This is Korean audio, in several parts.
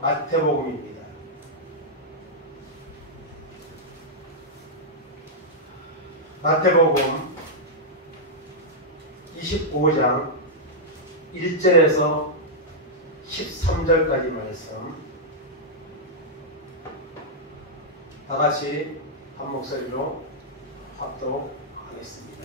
마태복음입니다. 마태복음 25장 1절에서 13절까지 말씀 다같이 한 목소리로 합독하겠습니다.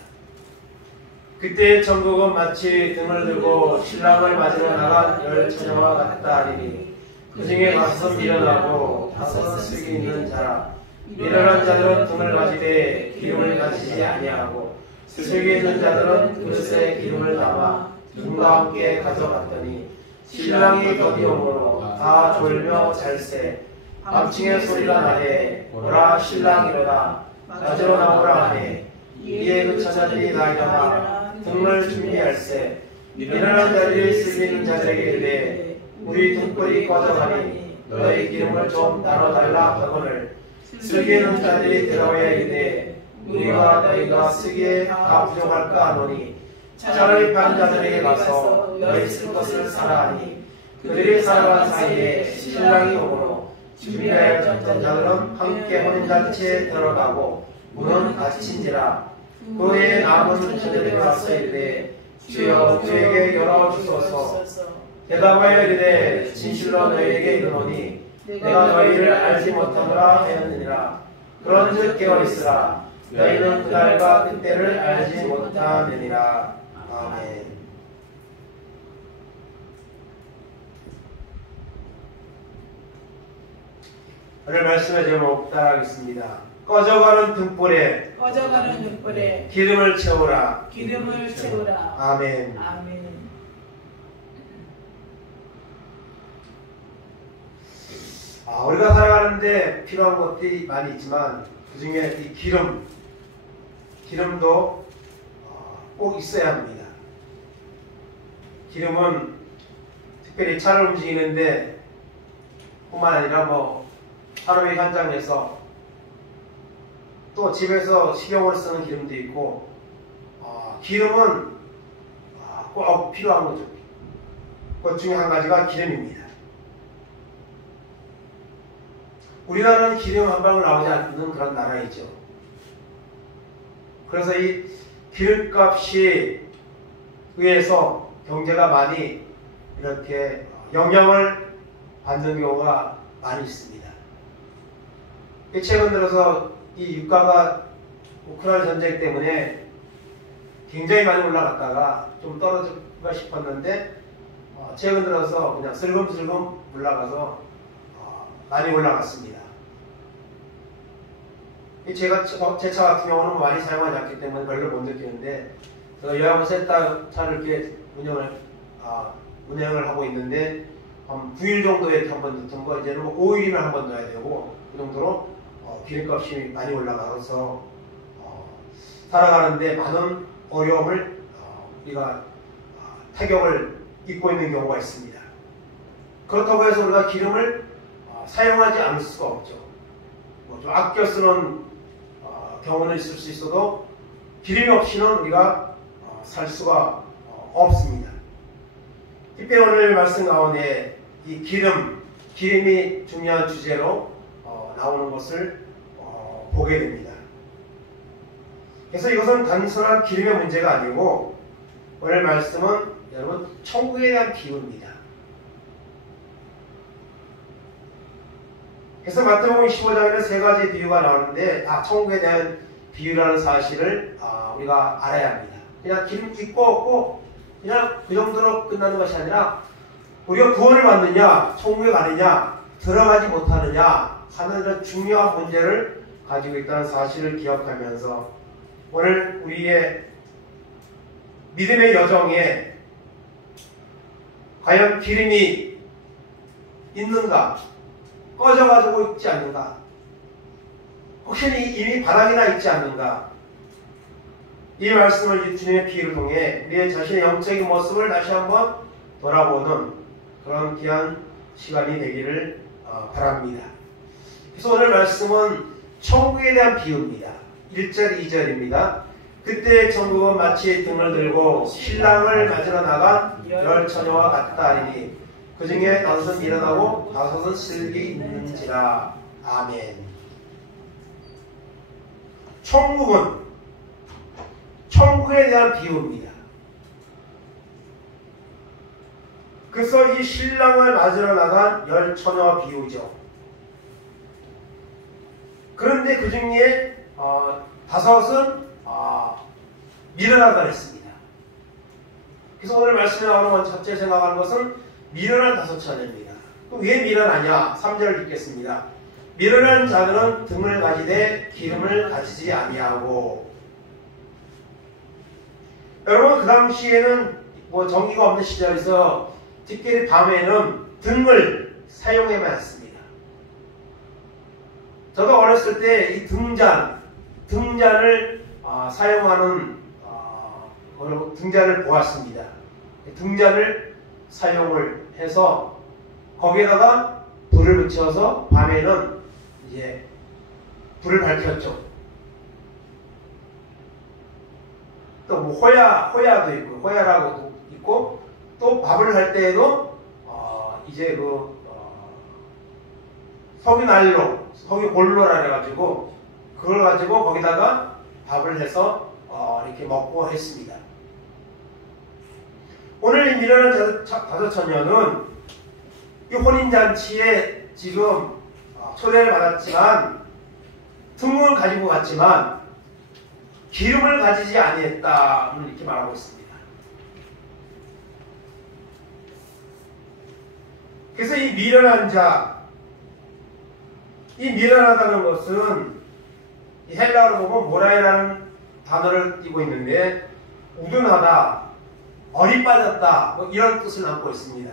그때 천국은 마치 등을 들고 신랑을 맞으러 나간 열 처녀와 같다 하리니 그 중에 5 미련하고 5 슬기 있는 자라. 미련한 자들은 등을 가지되 기름을 가지지 아니하고 슬기 있는 자들은 그릇에 기름을 담아 등과 함께 가져갔더니 신랑이 더디오므로 다 졸며 잘세. 밤중에 소리가 나되 오라 신랑이로다 맞으러 나오라 하니 이에 그 처자들이 나이다가 등을 준비할세. 미련한 자들이 슬기 있는 자들에게 이르되 우리 등불이 꺼져가니 너희 기름을 좀 나눠달라 하거늘 슬기 있는 자들이 들어와야 이르되 우리와 너희가 쓰기에 다 부족할까 하노니 차라리 반 자들에게 가서 너희 쓸 것을 사라 하니 그들이 살아간 사이에 신랑이 오므로 준비하였던 자들은 함께 혼인잔치에 들어가고 문은 닫힌지라. 그 외에 남은 자들이 와서 이르되 주여 우리에게 열어주소서. 대답하여 이르되 진실로 너희에게 이르노니 내가 너희를 알지 못하노라 하였느니라. 그런즉 깨어있으라. 너희는 그날과 그때를 알지 못하느니라. 아멘. 오늘 말씀의 제목 따라하겠습니다. 꺼져가는 등불에 기름을 채우라. 아멘. 우리가 살아가는데 필요한 것들이 많이 있지만 그 중에 이 기름도 꼭 있어야 합니다. 기름은 특별히 차를 움직이는데 뿐만 아니라 하루에 현장에서 또 집에서 식용을 쓰는 기름도 있고 기름은 꼭 필요한 거죠. 그 중에 한 가지가 기름입니다. 우리나라는 기름 한 방울 나오지 않는 그런 나라이죠. 그래서 이 기름값이 의해서 경제가 많이 이렇게 영향을 받는 경우가 많이 있습니다. 최근 들어서 이 유가가 우크라이나 전쟁 때문에 굉장히 많이 올라갔다가 좀 떨어질까 싶었는데 최근 들어서 그냥 슬금슬금 올라가서 많이 올라갔습니다. 제가 제 차 같은 경우는 많이 사용하지 않기 때문에 별로 못 느끼는데 제가 요양원 차를 이렇게 운행을 하고 있는데 한 9일 정도에 한 번 넣던 거 이제는 5일이면 한 번 넣어야 되고 그 정도로 기름값이 많이 올라가서 살아가는데 많은 어려움을 우리가 타격을 입고 있는 경우가 있습니다. 그렇다고 해서 우리가 기름을 사용하지 않을 수가 없죠. 좀 아껴 쓰는 경우는 있을 수 있어도 기름이 없이는 우리가 살 수가 없습니다. 특별히 오늘 말씀 가운데 이 기름이 중요한 주제로 나오는 것을 보게 됩니다. 그래서 이것은 단순한 기름의 문제가 아니고 오늘 말씀은 여러분 천국에 대한 비유입니다. 그래서 마태복음 15장에는 3가지 비유가 나오는데 다 천국에 대한 비유라는 사실을 우리가 알아야 합니다. 그냥 기름 있고 없고 그냥 그 정도로 끝나는 것이 아니라 우리가 구원을 받느냐 천국에 가느냐 들어가지 못하느냐 하는 이런 중요한 문제를 가지고 있다는 사실을 기억하면서 오늘 우리의 믿음의 여정에 과연 기름이 있는가? 꺼져가지고 있지 않는가? 혹시 이미 바닥이나 있지 않는가? 이 말씀을 주님의 비유를 통해 우리의 자신의 영적인 모습을 다시 한번 돌아보는 그런 귀한 시간이 되기를 바랍니다. 그래서 오늘 말씀은 천국에 대한 비유입니다. 1절, 2절입니다. 그때 천국은 마치 등을 들고 신랑을 맞으러 나간 열 처녀와 같다 하리니 그 중에 다섯은 미련하고 다섯은 슬기 있는지라. 아멘. 천국은 천국에 대한 비유입니다. 그래서 이 신랑을 맞으러 나간 열 처녀 비유죠. 그런데 그 중에 다섯은 미련하다 그랬습니다. 그래서 오늘 말씀에 나오는 첫째 생각하는 것은 미련한 다섯 처녀입니다. 왜 미련하냐? 3절을 읽겠습니다. 미련한 자들은 등을 가지되 기름을 가지지 아니하고. 여러분, 그 당시에는 전기가 없는 시절에서 특별히 밤에는 등을 사용해만 했습니다. 저도 어렸을 때 이 등잔을 사용하는 등잔을 보았습니다. 등잔을 사용을 해서 거기에다가 불을 붙여서 밤에는 이제 불을 밝혔죠. 또 뭐 호야도 있고, 호야라고도 있고, 또 밥을 할 때에도 이제 석유난로, 석유골로라 해가지고 그걸 가지고 거기다가 밥을 해서 이렇게 먹고 했습니다. 오늘 이 미련한 다섯 처녀는 이 혼인잔치에 지금 초대를 받았지만 등을 가지고 갔지만 기름을 가지지 아니했다 이렇게 말하고 있습니다. 그래서 이 미련한 자, 이 미련하다는 것은 헬라어로 보면 모라이라는 단어를 띠고 있는데 우둔하다, 어리 빠졌다 이런 뜻을 담고 있습니다.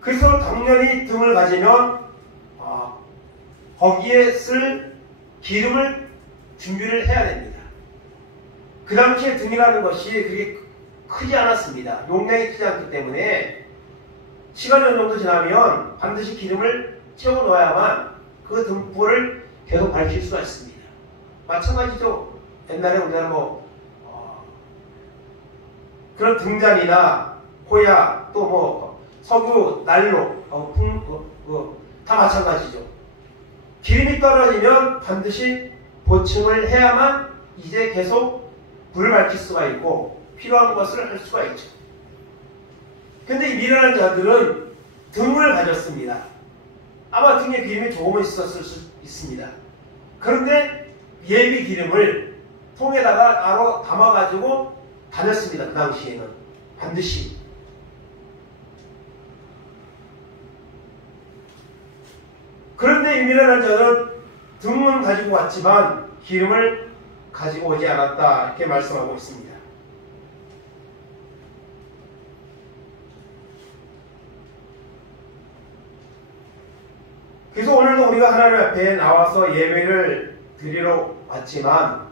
그래서 당연히 등을 가지면 거기에 쓸 기름을 준비를 해야 됩니다. 그 당시에 등이라는 것이 그게 크지 않았습니다. 용량이 크지 않기 때문에 시간이 어느 정도 지나면 반드시 기름을 채워 넣어야만 그 등불을 계속 밝힐 수가 있습니다. 마찬가지죠. 옛날에 우리나라 그런 등잔이나 호야 또 석유 난로 다 마찬가지죠. 기름이 떨어지면 반드시 보충을 해야만 이제 계속 불을 밝힐 수가 있고 필요한 것을 할 수가 있죠. 근데 이 미련한 자들은 등을 가졌습니다. 아마 등에 기름이 조금은 있었을 수 있습니다. 그런데 예비 기름을 통에다가 따로 담아가지고 다녔습니다. 그 당시에는 반드시. 그런데 이 미련한 자는 등은 가지고 왔지만 기름을 가지고 오지 않았다 이렇게 말씀하고 있습니다. 그래서 오늘도 우리가 하나님 앞에 나와서 예배를 드리러 왔지만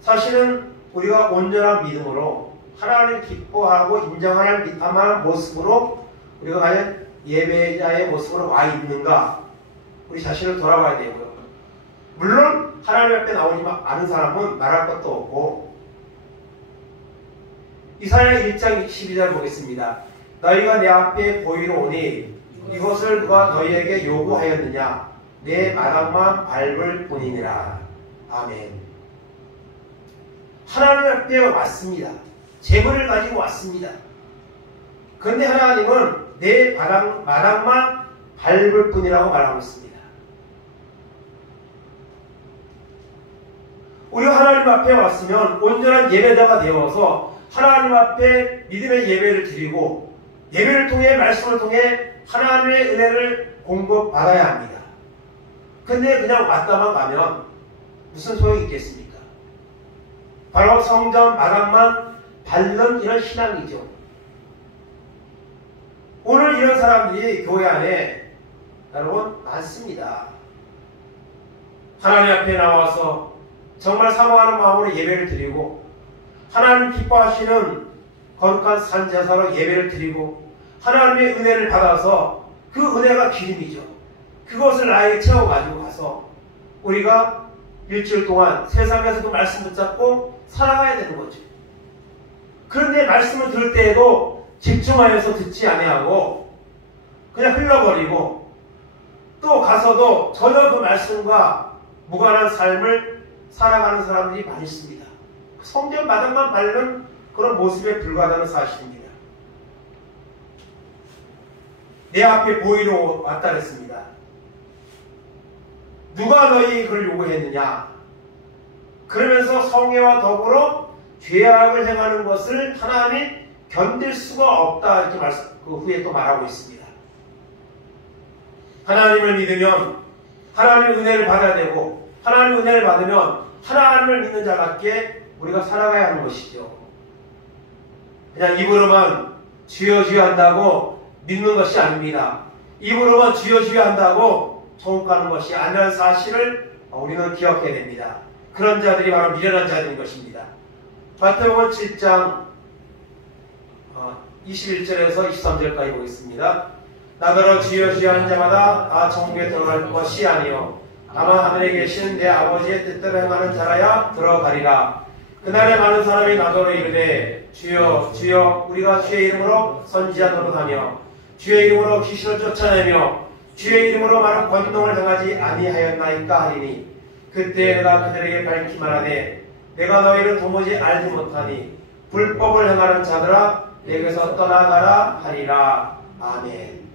사실은 우리가 온전한 믿음으로 하나님을 기뻐하고 인정하는 모습으로 우리가 과연 예배자의 모습으로 와 있는가 우리 자신을 돌아봐야 되고요. 물론 하나님 앞에 나오지 않은 사람은 말할 것도 없고 이사야 1장 12절 보겠습니다. 너희가 내 앞에 보이러 오니 이것을 누가 너희에게 요구하였느냐 내 마당만 밟을 뿐이니라. 아멘. 하나님 앞에 왔습니다. 재물을 가지고 왔습니다. 그런데 하나님은 내 마당만 밟을 뿐이라고 말하고 있습니다. 우리가 하나님 앞에 왔으면 온전한 예배자가 되어서 하나님 앞에 믿음의 예배를 드리고 예배를 통해 말씀을 통해 하나님의 은혜를 공급받아야 합니다. 근데 그냥 왔다만 가면 무슨 소용이 있겠습니까? 바로 성전 마당만 밟는 이런 신앙이죠. 오늘 이런 사람들이 교회 안에 여러분 많습니다. 하나님 앞에 나와서 정말 사모하는 마음으로 예배를 드리고 하나님 기뻐하시는 거룩한 산제사로 예배를 드리고 하나님의 은혜를 받아서 그 은혜가 기름이죠. 그것을 나에게 채워가지고 가서 우리가 일주일 동안 세상에서도 말씀 붙잡고 살아가야 되는 거죠. 그런데 말씀을 들을 때에도 집중하여서 듣지 아니하고 그냥 흘러버리고 또 가서도 전혀 그 말씀과 무관한 삶을 살아가는 사람들이 많이 있습니다. 성전 마당만 밟는 그런 모습에 불과하다는 사실입니다. 내 앞에 보이러 왔다 그랬습니다. 누가 너희 그걸 요구했느냐? 그러면서 성회와 더불어 죄악을 행하는 것을 하나님이 견딜 수가 없다 이렇게 그 후에 또 말하고 있습니다. 하나님을 믿으면 하나님의 은혜를 받아야 되고 하나님의 은혜를 받으면 하나님을 믿는 자답게 우리가 살아가야 하는 것이죠. 그냥 입으로만 주여 주여 한다고 믿는 것이 아닙니다. 입으로만 주여 주여 한다고 천국 가는 것이 아니라는 사실을 우리는 기억해야 됩니다. 그런 자들이 바로 미련한 자들인 것입니다. 마태복음 7장 21절에서 23절까지 보겠습니다. 나더러 주여 주여 하는 자마다 다 천국에 들어갈 것이 아니요 다만 하늘에 계신 내 아버지의 뜻대로 행하는 자라야 들어가리라. 그날에 많은 사람이 나더러 이르되 주여 주여 우리가 주의 이름으로 선지자 노릇하며 주의 이름으로 귀신을 쫓아내며 주의 이름으로 많은 권능을 행하지 아니하였나이까 하리니 그때 내가 그들에게 밝히 말하되 내가 너희를 도무지 알지 못하니 불법을 행하는 자들아 내게서 떠나가라 하리라. 아멘.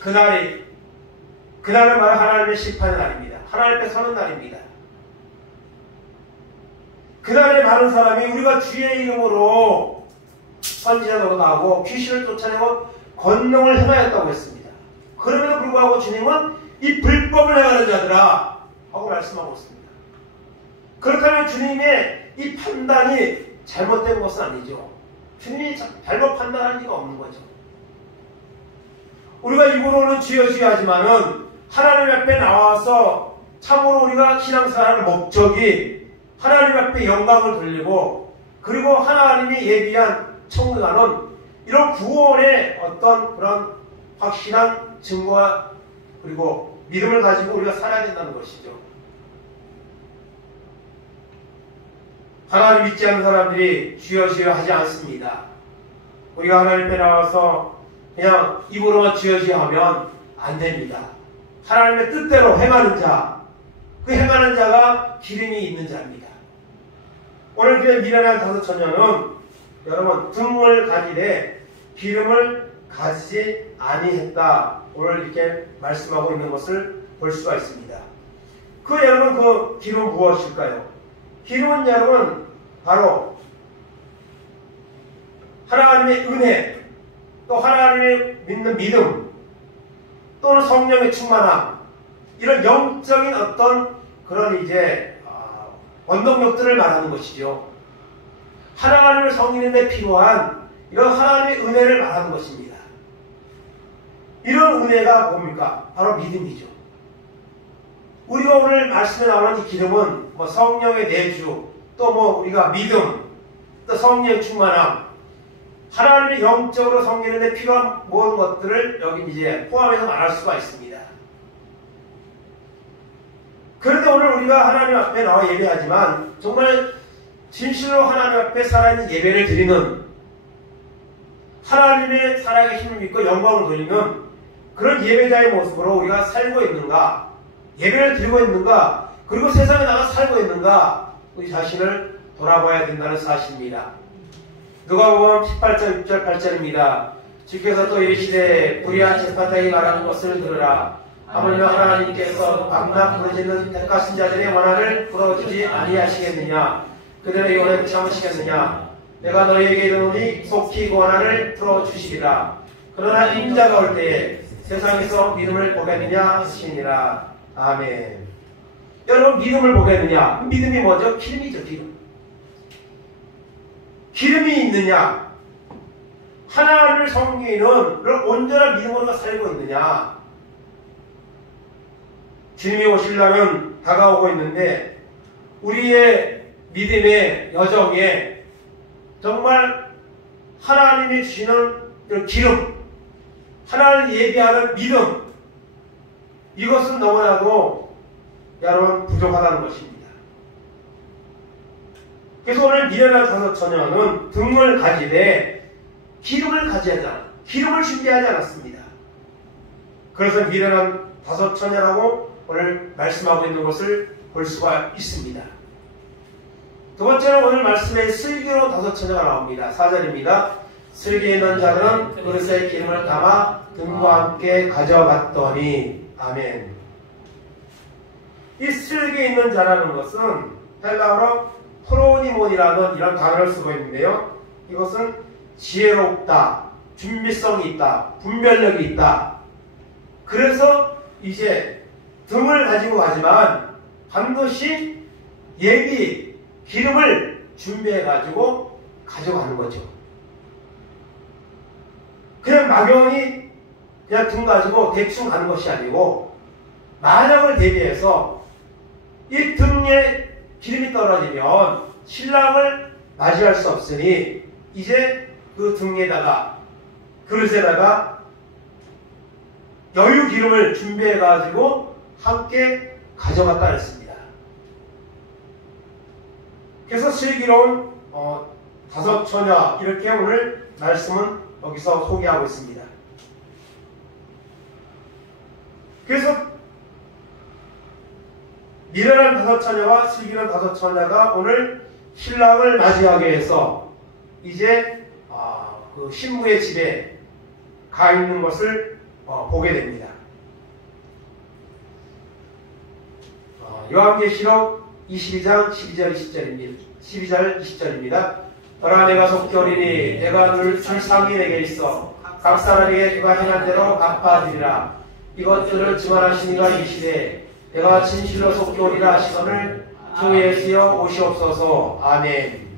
그날은 바로 하나님의 심판의 날입니다. 하나님 앞에 서는 날입니다. 그날에 많은 사람이 우리가 주의 이름으로 선지자 노릇하고 귀신을 쫓아내고 권능을 행하였다고 했습니다. 그럼에도 불구하고 주님은 이 불법을 행하는 자들아 하고 말씀하고 있습니다. 그렇다면 주님의 이 판단이 잘못된 것은 아니죠. 주님이 잘못 판단한 리가 없는 거죠. 우리가 입으로는 주여 주여 하지만은 하나님 앞에 나와서 참으로 우리가 신앙생활하는 목적이 하나님 앞에 영광을 돌리고 그리고 하나님이 예비한 천국에 가는 이런 구원의 어떤 그런 확실한 증거와 그리고 믿음을 가지고 우리가 살아야 된다는 것이죠. 하나님 믿지 않는 사람들이 주여 주여 하지 않습니다. 우리가 하나님 앞에 나와서 그냥 입으로만 주여 주여 하면 안 됩니다. 하나님의 뜻대로 행하는 자, 그 행하는 자가 기름이 있는 자입니다. 오늘 교회 미련한 다섯 처녀는 여러분 등을 가지되 기름을 가지지 아니했다. 오늘 이렇게 말씀하고 있는 것을 볼 수가 있습니다. 여러분 그 기름은 무엇일까요? 기름은 여러분 바로 하나님의 은혜 또 하나님의 믿는 믿음 또는 성령의 충만함 이런 영적인 어떤 그런 이제 원동력들을 말하는 것이죠. 하나님을 섬기는 데 필요한 이런 하나님의 은혜를 말하는 것입니다. 이런 은혜가 뭡니까? 바로 믿음이죠. 우리가 오늘 말씀에 나오는 이 기름은 성령의 내주 또 우리가 믿음 또 성령의 충만함 하나님의 영적으로 섬기는 데 필요한 모든 것들을 여기 이제 포함해서 말할 수가 있습니다. 그런데 오늘 우리가 하나님 앞에 나와 예배하지만 정말 진실로 하나님 앞에 살아있는 예배를 드리는 하나님의 살아계심을 믿고 영광을 돌리는 그런 예배자의 모습으로 우리가 살고 있는가 예배를 드리고 있는가 그리고 세상에 나가 살고 있는가 우리 자신을 돌아봐야 된다는 사실입니다. 누가복음 18장 6절 8절입니다. 주께서 또 이르시되 불의한 재판장이 말하는 것을 들으라. 하물며 하나님께서 밤낮 부르짖는 택하신 자들의 원한을 풀어주지 아니하시겠느냐. 그들의 영혼을 참으시겠느냐. 내가 너희에게 이르노니 속히 그 원한을 풀어주시리라. 그러나 인자가 올 때에 세상에서 믿음을 보겠느냐 하시니라. 아멘. 여러분 믿음을 보겠느냐. 믿음이 뭐죠? 기름이죠. 기름이 있느냐. 하나님을 섬기는 온전한 믿음으로 살고 있느냐. 주님이 오시려면 다가오고 있는데 우리의 믿음의 여정에 정말 하나님이 주시는 기름, 하나님을 예비하는 믿음 이것은 너무나도 여러분 부족하다는 것입니다. 그래서 오늘 미련한 다섯 처녀는 등을 가지되 기름을 기름을 준비하지 않았습니다. 그래서 미련한 다섯 처녀라고 오늘 말씀하고 있는 것을 볼 수가 있습니다. 두 번째는 오늘 말씀에 슬기로운 다섯 처녀가 나옵니다. 4절입니다. 슬기 있는 자들은 그릇에 기름을 담아 등과 함께 가져갔더니 아멘. 이 슬기 있는 자라는 것은 헬라어로 프로니몬이라는 이런 단어를 쓰고 있는데요. 이것은 지혜롭다, 준비성이 있다, 분별력이 있다. 그래서 이제 등을 가지고 가지만 반드시 기름을 준비해 가지고 가져가는 거죠. 그냥 막연히 그냥 등 가지고 대충 가는 것이 아니고 만약을 대비해서 이 등에 기름이 떨어지면 신랑을 맞이할 수 없으니 이제 그 등에다가 그릇에다가 여유 기름을 준비해 가지고 함께 가져갔다 했습니다. 그래서 슬기로운 다섯 처녀 이렇게 오늘 말씀은 여기서 소개하고 있습니다. 그래서 미련한 다섯 처녀와 슬기로운 다섯 처녀가 오늘 신랑을 맞이하기 위해서 이제 그 신부의 집에 가 있는 것을 보게 됩니다. 요한계시록 22장 12절 20절입니다. 보라 내가 속결이니 내가 줄 상이 내게 있어 각 사람에게 그가 행한 대로 갚아주리라. 이것들을 증언하시니가 이시되 내가 진실로 속결이라 하시거늘 주 예수여 오시옵소서. 아멘.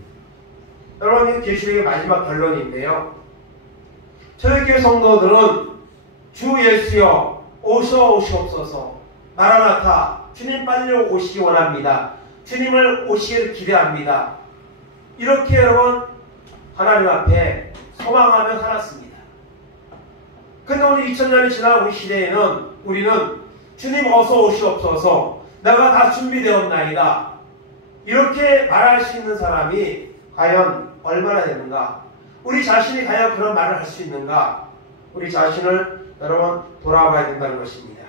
여러분 이 계시록의 마지막 결론인데요. 초대교회 성도들은 주 예수여 오시옵소서. 마라나타 주님 빨리 오시기 원합니다. 주님을 오시기를 기대합니다. 이렇게 여러분 하나님 앞에 소망하며 살았습니다. 근데 오늘 2000년이 지난 우리 시대에는 우리는 주님 어서 오시옵소서 내가 다 준비되었나이다 이렇게 말할 수 있는 사람이 과연 얼마나 되는가? 우리 자신이 과연 그런 말을 할 수 있는가? 우리 자신을 여러분 돌아봐야 된다는 것입니다.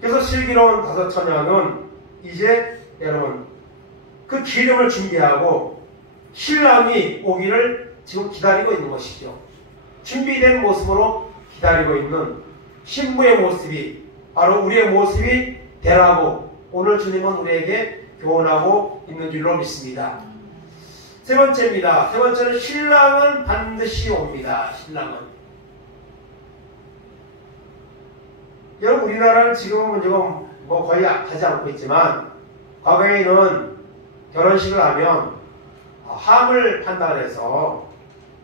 그래서 슬기로운 다섯 처녀는 이제 여러분 그 기름을 준비하고 신랑이 오기를 지금 기다리고 있는 것이죠. 준비된 모습으로 기다리고 있는 신부의 모습이 바로 우리의 모습이 되라고 오늘 주님은 우리에게 교훈하고 있는 줄로 믿습니다. 세 번째입니다. 세 번째는 신랑은 반드시 옵니다. 신랑은. 여러분 우리나라는 지금은 뭐 거의 하지 않고 있지만 과거에는 결혼식을 하면 함을 판다 그래서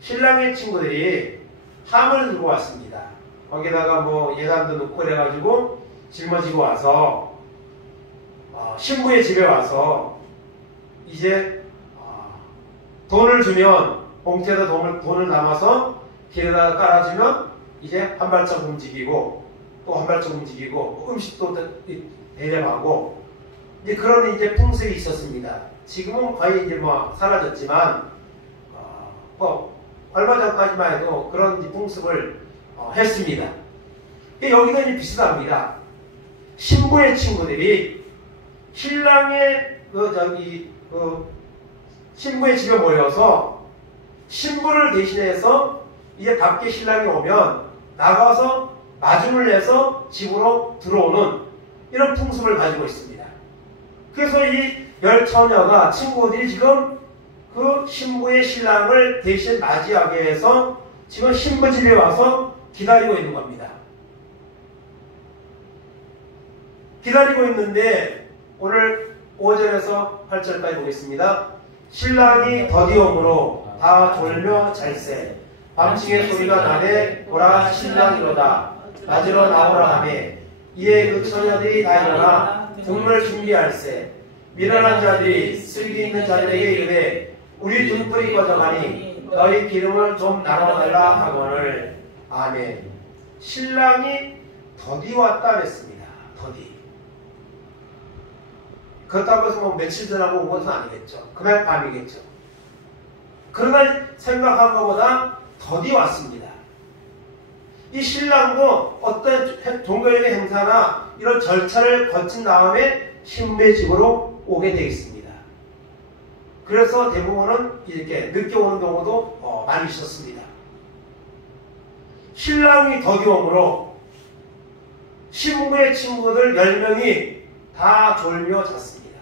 신랑의 친구들이 함을 들고 왔습니다. 거기다가 뭐 예산도 넣고 그래가지고 짊어지고 와서 신부의 집에 와서 이제 돈을 주면 봉투에다 돈을 담아서 길에다가 깔아주면 이제 한 발짝 움직이고 또 한 발짝 움직이고 음식도 대접하고 이제 그런 이제 풍습이 있었습니다. 지금은 거의 이제 뭐 사라졌지만 얼마 전까지만 해도 그런 이제 풍습을 했습니다. 여기도 이제 비슷합니다. 신부의 친구들이 신랑의 신부의 집에 모여서 신부를 대신해서 이제 밖에 신랑이 오면 나가서 마중을 내서 집으로 들어오는 이런 풍습을 가지고 있습니다. 그래서 이 열 처녀가 친구들이 지금 그 신부의 신랑을 대신 맞이하기 위해서 지금 신부 집에 와서 기다리고 있는 겁니다. 기다리고 있는데 오늘 5절에서 8절까지 보겠습니다. 신랑이 더디옴으로 다 졸며 잘세 밤중에 소리가 나되 보라 신랑이로다 맞으러 나오라 하매 이에 그 처녀들이 다 일어나 등을 준비할세 미련한 자들이 슬기 있는 자들에게 이르되 우리 등불이 꺼져가니 너희 기름을 좀 나눠달라 하거늘. 아멘. 신랑이 더디 왔다 그랬습니다. 더디. 그렇다고 해서 뭐 며칠 지나고 온 것은 아니겠죠. 그날 밤이겠죠. 그러나 생각한 것보다 더디 왔습니다. 이 신랑도 어떤 종교적인 행사나 이런 절차를 거친 다음에 신부의 집으로 오게 되어 있습니다. 그래서 대부분은 이렇게 늦게 오는 경우도 많이 있었습니다. 신랑이 더디 오므로 신부의 친구들 10명이 다 졸며 잤습니다.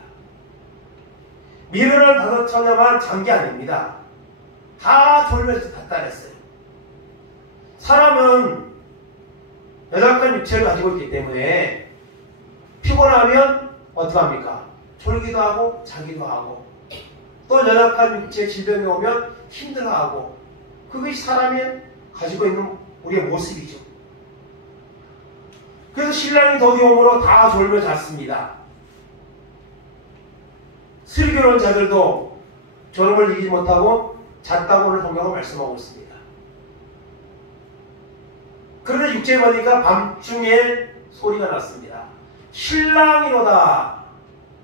미련한 5처녀만 잔 게 아닙니다. 다 졸면서 잤다 그랬어요. 사람은 연약한 육체를 가지고 있기 때문에 피곤하면 어떡합니까? 졸기도 하고 자기도 하고 또 연약한 육체 질병이 오면 힘들어하고 그것이 사람이 가지고 있는 우리의 모습이죠. 그래서 신랑이 더디 오므로 다 졸며 잤습니다. 슬기로운 자들도 졸음을 이기지 못하고 잤다고 오늘 성경은 말씀하고 있습니다. 그런데 6절 보니까 밤중에 소리가 났습니다. 신랑이로다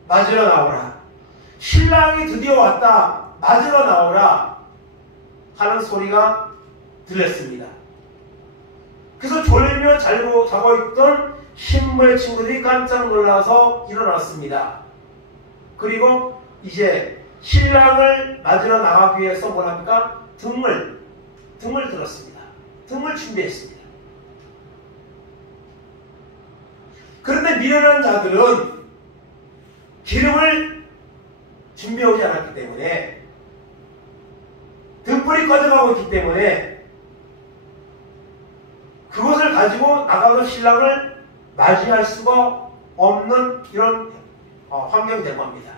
맞으러 나오라. 신랑이 드디어 왔다 맞으러 나오라 하는 소리가 들렸습니다. 그래서 졸며 자고 있던 신부의 친구들이 깜짝 놀라서 일어났습니다. 그리고 이제 신랑을 맞으러 나가기 위해서 뭐랍니까? 등을 들었습니다. 등을 준비했습니다. 그런데 미련한 자들은 기름을 준비해오지 않았기 때문에 등불이 꺼져가고 있기 때문에 그것을 가지고 나가서 신랑을 맞이할 수가 없는 이런 환경이 된 겁니다.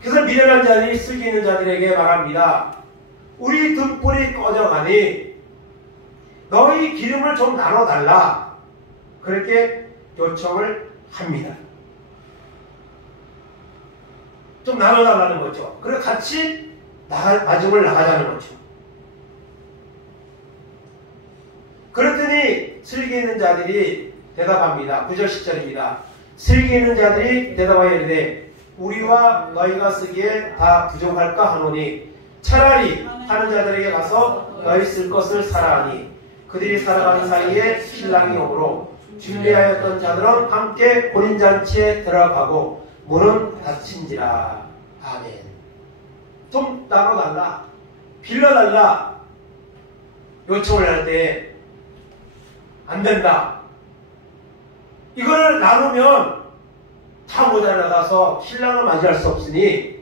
그래서 미련한 자들이 슬기 있는 자들에게 말합니다. 우리 등불이 꺼져가니 너희 기름을 좀 나눠달라. 그렇게 요청을 합니다. 좀 나눠달라는 거죠. 그래서 같이 마중을 나가자는 거죠. 그랬더니 슬기 있는 자들이 대답합니다. 9절 10절입니다. 슬기 있는 자들이 대답하여 이르되 우리와 너희가 쓰기에 다 부족할까 하노니 차라리 하는 자들에게 가서 너희 쓸 것을 사라 하니 그들이 살아가는 사이에 신랑이 오므로 준비하였던 자들은 함께 혼인잔치에 들어가고 문은 닫힌지라. 아멘. 좀 나눠달라, 빌려달라 요청을 할 때 안 된다. 이걸 나누면 다 모자라서 신랑을 맞이할 수 없으니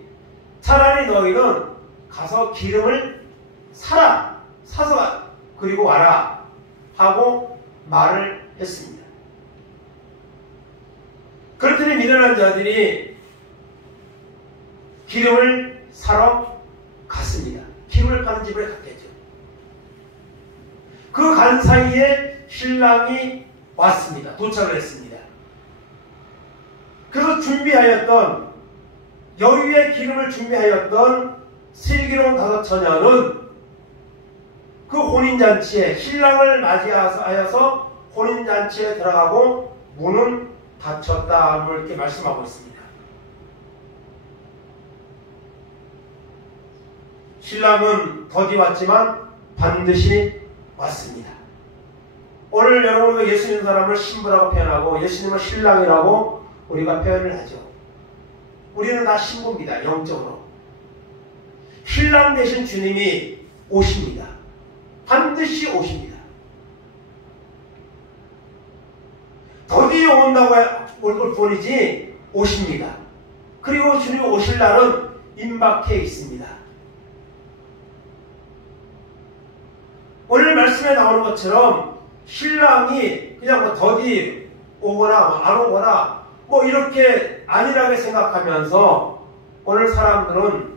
차라리 너희는 가서 기름을 사라, 사서 그리고 와라 하고 말을 했습니다. 그랬더니 미련한 자들이 기름을 사러 갔습니다. 기름을 파는 집을 갔겠죠. 그 간 사이에 신랑이 왔습니다. 도착을 했습니다. 그래서 준비하였던 여유의 기름을 준비하였던 슬기로운 5처녀는 그 혼인잔치에 신랑을 맞이하여서 혼인잔치에 들어가고 문은 닫혔다 이렇게 말씀하고 있습니다. 신랑은 더디 왔지만 반드시 왔습니다. 오늘 여러분은 예수 믿는 사람을 신부라고 표현하고 예수님을 신랑이라고 우리가 표현을 하죠. 우리는 다 신부입니다. 영적으로. 신랑 되신 주님이 오십니다. 반드시 오십니다. 더디 온다고 올 뿐이지 오십니다. 그리고 주님 오실 날은 임박해 있습니다. 오늘 말씀에 나오는 것처럼 신랑이 그냥 더디 오거나 안 오거나 이렇게 안일하게 생각하면서 오늘 사람들은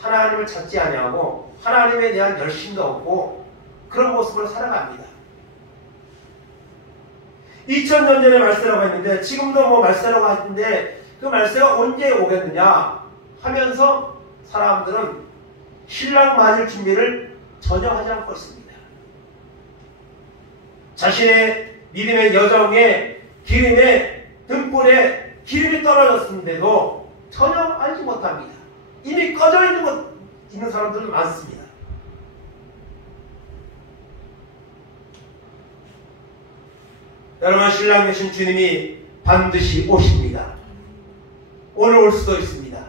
하나님을 찾지 아니하고 하나님에 대한 열심도 없고 그런 모습으로 살아갑니다. 2000년 전에 말세라고 했는데 지금도 말세라고 하는데 그 말세가 언제 오겠느냐 하면서 사람들은 신랑 맞을 준비를 전혀 하지 않고 있습니다. 자신의 믿음의 여정에 기름에 등불에 기름이 떨어졌는데도 전혀 알지 못합니다. 이미 꺼져 있는 사람들도 많습니다. 여러분, 신랑 되신 주님이 반드시 오십니다. 오늘 올 수도 있습니다.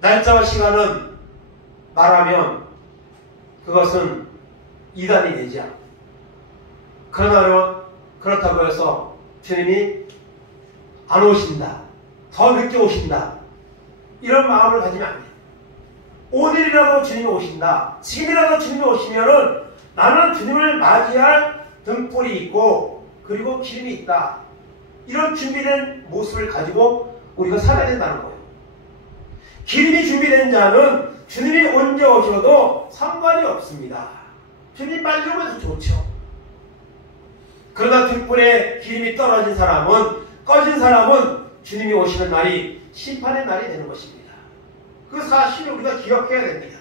날짜와 시간은 말하면 그것은 이단이 되지 않고, 그러나 그렇다고 해서 주님이 안 오신다, 더 늦게 오신다, 이런 마음을 가지면 안 돼요. 오늘이라도 주님이 오신다, 지금이라도 주님이 오시면은 나는 주님을 맞이할 등불이 있고 그리고 기름이 있다, 이런 준비된 모습을 가지고 우리가 살아야 된다는 거예요. 기름이 준비된 자는 주님이 언제 오셔도 상관이 없습니다. 주님 빨리 오면 더 좋죠. 그러나 등불에 기름이 떨어진 사람은, 꺼진 사람은 주님이 오시는 날이 심판의 날이 되는 것입니다. 그 사실을 우리가 기억해야 됩니다.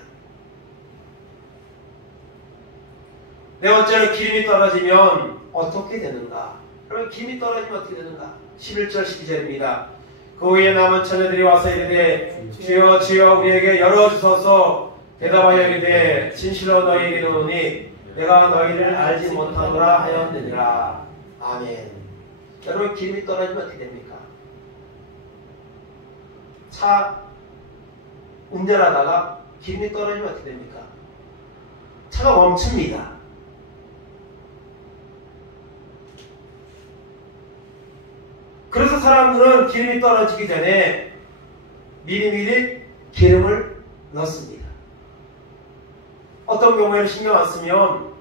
네 번째는 기름이 떨어지면 어떻게 되는가? 그러면 기름이 떨어지면 어떻게 되는가? 11절 12절입니다. 그 후에 남은 처녀들이 와서 이르되 주여 주여 우리에게 열어주소서. 대답하여 이르되 진실로 너희에게 이르노니 내가 너희를 알지 못하노라 하였느니라. 아멘. 여러분, 기름이 떨어지면 어떻게 됩니까? 차 운전하다가 기름이 떨어지면 어떻게 됩니까? 차가 멈춥니다. 그래서 사람들은 기름이 떨어지기 전에 미리미리 기름을 넣습니다. 어떤 경우에는 신경 안 쓰면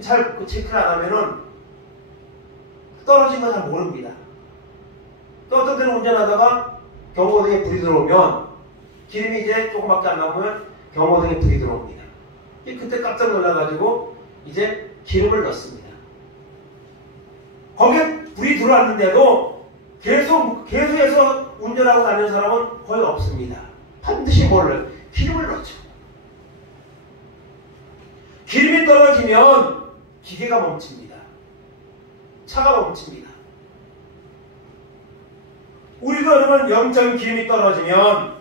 잘 체크를 안 하면은 떨어진 건 잘 모릅니다. 또 어떤 때는 운전하다가 경고등에 불이 들어오면 기름이 이제 조금밖에 안 남으면 경고등에 불이 들어옵니다. 그때 깜짝 놀라가지고 이제 기름을 넣습니다. 거기에 불이 들어왔는데도 계속해서 운전하고 다니는 사람은 거의 없습니다. 반드시 뭘요? 기름을 넣죠. 기름이 떨어지면 기계가 멈춥니다. 차가 멈춥니다. 우리도 여러분, 영적인 기름이 떨어지면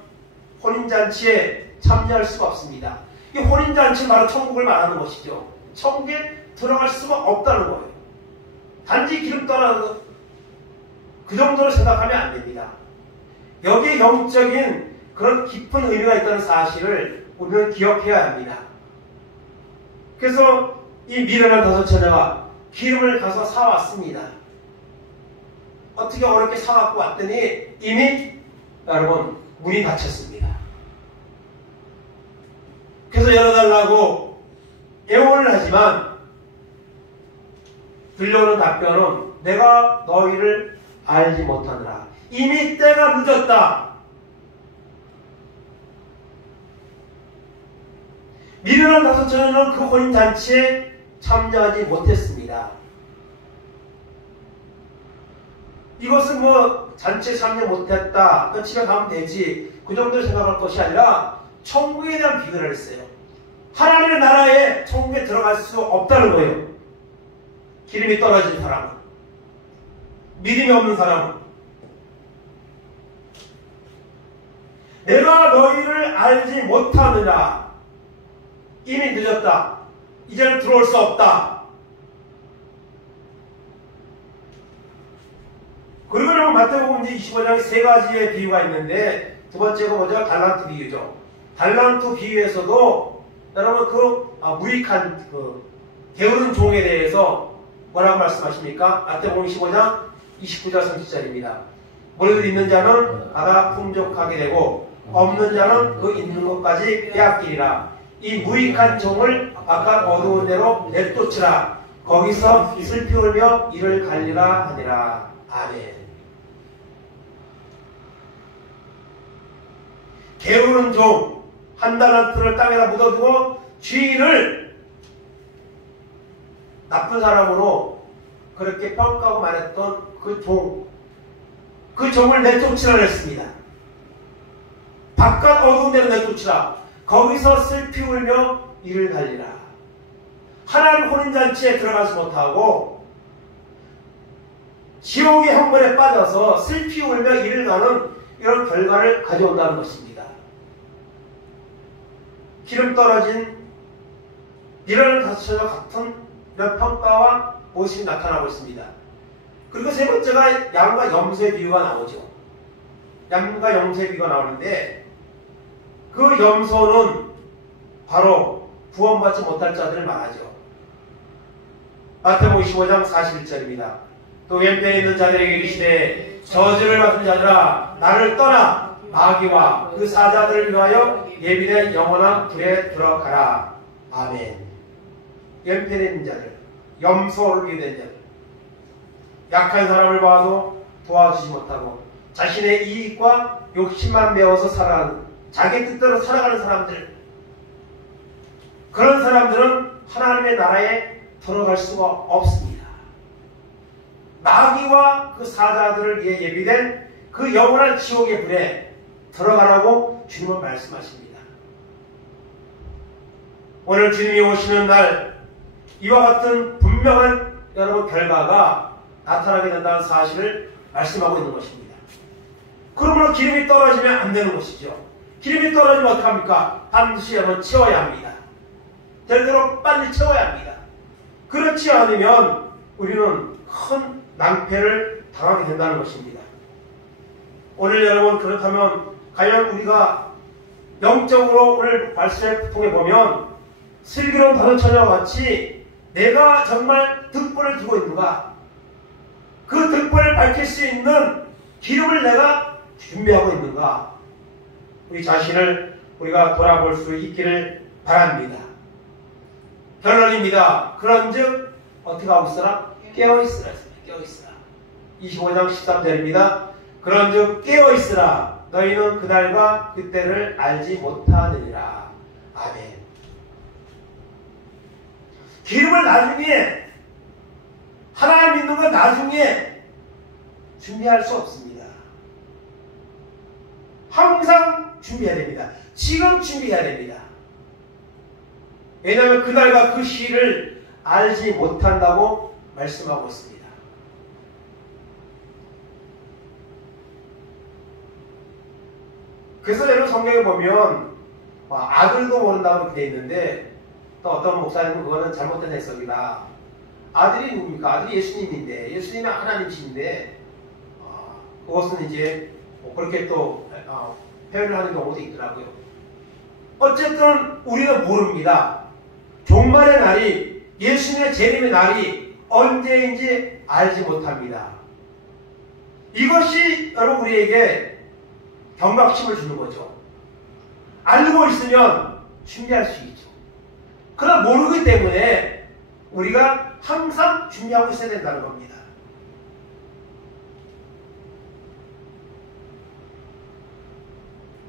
혼인잔치에 참여할 수가 없습니다. 이 혼인잔치는 바로 천국을 말하는 것이죠. 천국에 들어갈 수가 없다는 거예요. 단지 기름 떨어져서 그 정도로 생각하면 안 됩니다. 여기에 영적인 그런 깊은 의미가 있다는 사실을 우리는 기억해야 합니다. 그래서 이 미련한 다섯 처녀가 기름을 가서 사왔습니다. 어떻게 어렵게 사갖고 왔더니 이미 여러분 문이 닫혔습니다. 그래서 열어달라고 애원을 하지만 들려오는 답변은 내가 너희를 알지 못하느라. 이미 때가 늦었다. 미련한 다섯 처녀는 그 혼인잔치에 참여하지 못했습니다. 이것은 뭐 잔치에 참여 못했다, 그 집에 가면 되지, 그 정도로 생각할 것이 아니라 천국에 대한 비교를 했어요. 하나님의 나라에 천국에 들어갈 수 없다는 거예요. 기름이 떨어진 사람은, 믿음이 없는 사람은. 내가 너희를 알지 못하느냐. 이미 늦었다. 이제는 들어올 수 없다. 그리고 여러분, 마태복음 25장에 세 가지의 비유가 있는데 두 번째가 뭐죠? 달란트 비유죠. 달란트 비유에서도 여러분 무익한 게으른 종에 대해서 뭐라고 말씀하십니까? 마태복음 25장 29절 30절입니다. 머리를 있는 자는 받아 풍족하게 되고 없는 자는 그 있는 것까지 빼앗기리라. 이 무익한 종을 아까 어두운 데로 내쫓으라. 거기서 슬피 울며 이를 갈리라 하니라. 아멘. 게으른 종, 한 달란트를 땅에다 묻어두고 주인을 나쁜 사람으로 그렇게 평가하고 말했던 그 종을 내쫓으라 했습니다. 바깥 어두운 데로 내쫓으라. 거기서 슬피 울며 이를 갈리라. 하나님 혼인잔치에 들어가지 못하고 지옥의 형벌에 빠져서 슬피 울며 이를 가는 이런 결과를 가져온다는 것입니다. 기름 떨어진 이런 가수처럼 같은 이런 평가와 모습이 나타나고 있습니다. 그리고 세 번째가 양과 염소의 비유가 나오죠. 양과 염소의 비유가 나오는데 그 염소는 바로 구원받지 못할 자들을 말하죠. 마태복음 25장 41절입니다. 또 왼편에 있는 자들에게 이르시되 저주를 받은 자들아 나를 떠나 마귀와 그 사자들을 위하여 예비된 영원한 불에 들어가라. 아멘. 왼편에 있는 자들, 염소를 위해 된 자들, 약한 사람을 봐도 도와주지 못하고 자신의 이익과 욕심만 메워서 살아가는, 자기 뜻대로 살아가는 사람들, 그런 사람들은 하나님의 나라에 들어갈 수가 없습니다. 마귀와 그 사자들을 위해 예비된 그 영원한 지옥의 불에 들어가라고 주님은 말씀하십니다. 오늘 주님이 오시는 날 이와 같은 분명한 여러분 결과가 나타나게 된다는 사실을 말씀하고 있는 것입니다. 그러므로 기름이 떨어지면 안 되는 것이죠. 기름이 떨어지면 어떡합니까? 반드시 여러분 채워야 합니다. 되도록 빨리 채워야 합니다. 그렇지 않으면 우리는 큰 낭패를 당하게 된다는 것입니다. 오늘 여러분 그렇다면 과연 우리가 영적으로 오늘 말씀을 통해 보면 슬기로운 다도처녀와 같이 내가 정말 득보를 두고 있는가? 그 득보를 밝힐 수 있는 기름을 내가 준비하고 있는가? 우리 자신을 우리가 돌아볼 수 있기를 바랍니다. 결론입니다. 그런즉 어떻게 하고 있으라? 깨어있으라. 깨어있으라. 25장 13절입니다. 그런즉 깨어있으라. 너희는 그날과 그때를 알지 못하느니라. 아멘. 기름을 나중에, 하나님 믿는 건 나중에 준비할 수 없습니다. 항상 준비해야 됩니다. 지금 준비해야 됩니다. 왜냐하면 그날과 그 시를 알지 못한다고 말씀하고 있습니다. 그래서 여러분 성경에 보면 아들도 모른다고 그렇게 되어 있는데 또 어떤 목사님은 그거는 잘못된 해석이다. 아들이 누굽니까? 아들이 예수님인데 예수님이 하나님이신데 그것은 이제 그렇게 또 표현을 하는 경우도 있더라고요. 어쨌든 우리는 모릅니다. 종말의 날이, 예수님의 재림의 날이 언제인지 알지 못합니다. 이것이 여러분 우리에게 경각심을 주는 거죠. 알고 있으면 준비할 수 있죠. 그러나 모르기 때문에 우리가 항상 준비하고 있어야 된다는 겁니다.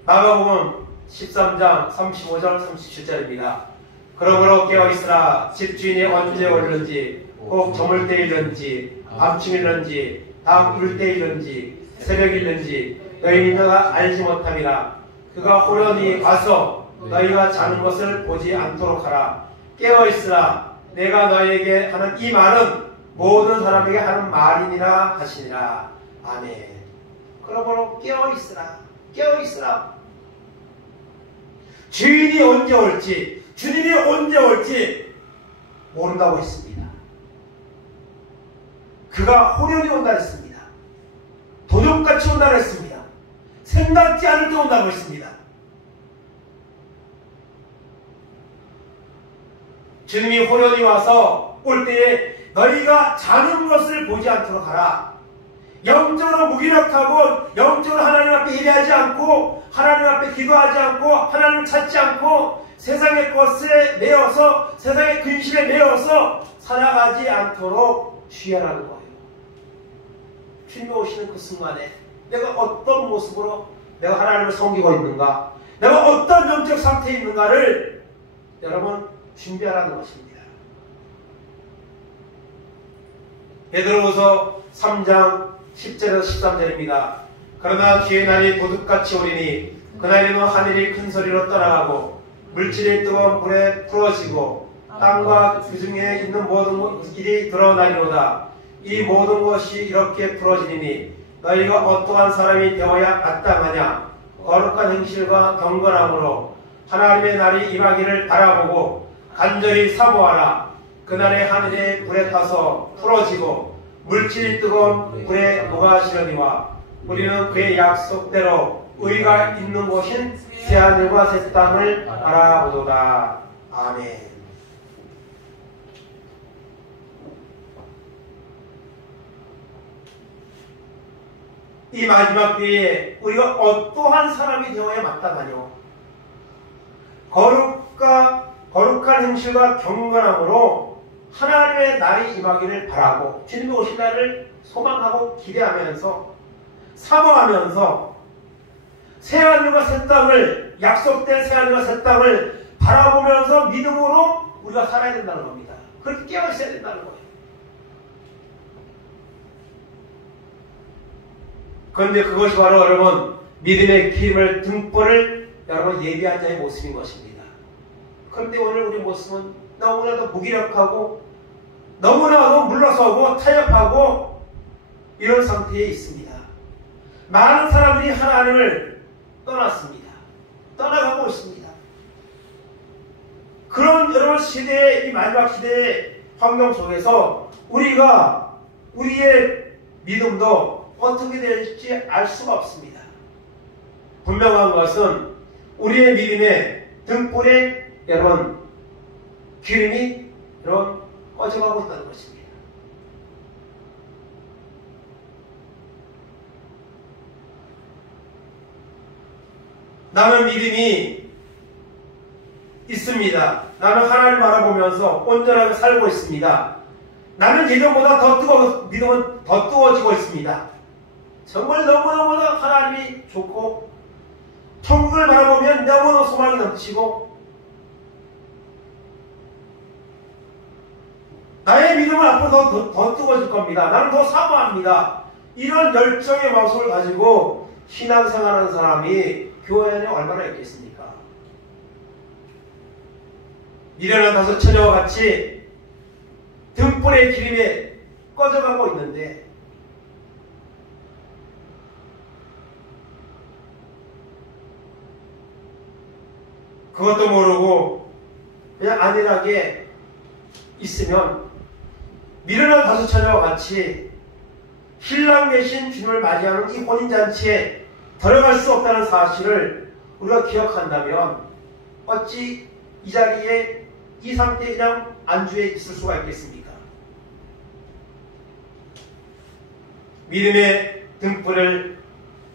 마가복음 13장 35절 37절입니다. 그러므로 깨어있으라. 집주인이 언제 오려는지, 꼭 저물 때일는지, 밤중일는지, 다음 이룰 때일는지, 새벽일는지 너희는 너가 알지 못함이라. 그가 호련히 가서 너희가 자는 것을 보지 않도록 하라. 깨어있으라. 내가 너희에게 하는 이 말은 모든 사람에게 하는 말이니라 하시니라. 아멘. 그러므로 깨어있으라. 깨어있으라. 주인이 언제 올지, 주님이 언제 올지 모른다고 했습니다. 그가 호련히 온다 했습니다. 도둑같이 온다고 했습니다. 생각지 않을 때 온다고 했습니다. 주님이 호련히 와서 올 때에 너희가 자는 것을 보지 않도록 하라. 영적으로 무기력하고 영적으로 하나님 앞에 예배하지 않고 하나님 앞에 기도하지 않고 하나님을 찾지 않고 세상의 것에 매여서 세상의 근심에 매여서 살아가지 않도록 주의하라는 거예요. 주님이 오시는 그 순간에 내가 어떤 모습으로 내가 하나님을 섬기고 있는가, 내가 어떤 영적 상태에 있는가를 여러분 준비하라는 것입니다. 베드로후서 3장 10절에서 13절입니다. 그러나 주의 날이 도둑같이 오리니 그날에는 하늘이 큰 소리로 떠나가고 물질이 뜨거운 불에 풀어지고 땅과 그 중에 있는 모든 일이 드러나리로다. 이 모든 것이 이렇게 부러지니 너희가 어떠한 사람이 되어야 마땅하냐. 거룩한 행실과 경건함으로 하나님의 날이 임하기를 바라보고 간절히 사모하라. 그날에 하늘의 불에 타서 부러지고 물질이 뜨거운 불에 녹아지려니와 우리는 그의 약속대로 의가 있는 곳인 새하늘과 새 땅을 바라보도다. 아멘. 이 마지막 때에 우리가 어떠한 사람이 되어야 마땅하뇨. 거룩한 행실과 경건함으로 하나님의 날이 임하기를 바라고 주님의 오실 날을 소망하고 기대하면서 사모하면서 새하늘과 새 땅을, 약속된 새하늘과 새 땅을 바라보면서 믿음으로 우리가 살아야 된다는 겁니다. 그렇게 깨어 있어야 된다는 거예요. 그런데 그것이 바로 여러분 믿음의 기름을 등불을 여러분 예비한 자의 모습인 것입니다. 그런데 오늘 우리 모습은 너무나도 무기력하고 너무나도 물러서고 타협하고 이런 상태에 있습니다. 많은 사람들이 하나님을 떠났습니다. 떠나가고 있습니다. 그런 여러분 시대의 이 마지막 시대의 환경 속에서 우리가 우리의 믿음도 어떻게 될지 알 수가 없습니다. 분명한 것은 우리의 믿음의 등불에 여러분 기름이 여러분 꺼져가고 있다는 것입니다. 나는 믿음이 있습니다. 나는 하나님을 바라보면서 온전하게 살고 있습니다. 나는 예전보다 믿음은 더 뜨거워지고 있습니다. 정말 너무너무 하나님이 좋고 천국을 바라보면 너무너무 소망이 넘치고 나의 믿음은 앞으로 더 뜨거워질 겁니다. 나는 더 사모합니다. 이런 열정의 마음을 가지고 신앙생활하는 사람이 교회 안에 얼마나 있겠습니까? 미련한 다섯 처녀와 같이 등불의 기름에 꺼져가고 있는데 그것도 모르고 그냥 안일하게 있으면 미련한 다섯 처녀와 같이 신랑 계신 주님을 맞이하는 이 혼인잔치에 들어갈 수 없다는 사실을 우리가 기억한다면 어찌 이 자리에 이 상태에 그냥 안주해 있을 수가 있겠습니까? 믿음의 등불을